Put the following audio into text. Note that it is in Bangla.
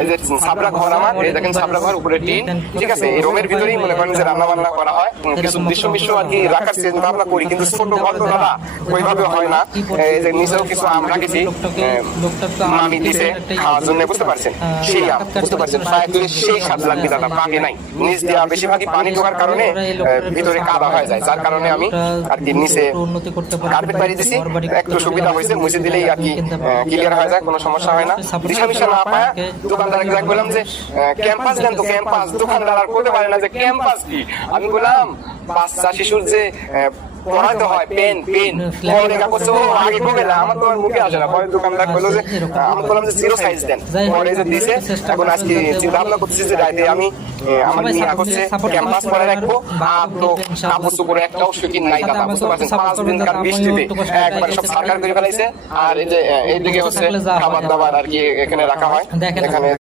এই যে ছাপরা ঘর আমার, এই দেখেন ছাপরা ঘর, উপরে টিন, ঠিক আছে। এই রুমের ভিতরেই মনে করেন যে রান্না বান্না করা হয়, কিছু দৃশ্য আর কি রাখার চিন্তা ভাবনা করি, কিন্তু ছোট ঘর তো দাদা ওইভাবে হয় না। এই যে নিচেও কিছু আম রাখেছি, মামি দিছে খাওয়ার জন্য, বুঝতে পারছেন, সেই আম, বুঝতে পারছেন, প্রায় সেই স্বাদ লাগবে দাদা, পাকে নাই। নিচ দিয়ে বেশিরভাগই পানি ঢোকার কারণে ভিতরে কাদা হয়ে যায়, যার কারণে আমি আর কি নিচে কার্পেট বাড়ি দিছি, একটু সুবিধা হয়েছে, মুছে দিলেই আর কি ক্লিয়ার হয়ে যায়, কোনো সমস্যা হয় না। দিশা মিশা না পায় দোকানদারকে দেখ বললাম যে ক্যাম্পাস দেন তো ক্যাম্পাস, দোকানদার আর করতে পারে না যে ক্যাম্পাস কি। আমি বললাম বাচ্চা শিশুর যে পড়াতে হয় পেন পেন লেখা করছে, ও আগে কবে না, আমার তো আর মুখে আসে না। পরে দোকানদার বললো যে আমি বললাম যে 0 সাইজ দেন, পরে যে দিছে। এখন আজকে চিন্তা ভাবনা করতেছি যে রাইতে আমি আমার নিয়ে করছে ক্যাম্পাস পরে রাখবো, আর তো কাপড় চোপড় একটাও শুকিয়ে নাই দাদা, বুঝতে পারছেন। 5 দিনকার বৃষ্টিতে একবার সব সারকার করে ফেলাইছে। আর এই যে এইদিকে হচ্ছে খাবার দাবার আর কি এখানে রাখা হয়, এখানে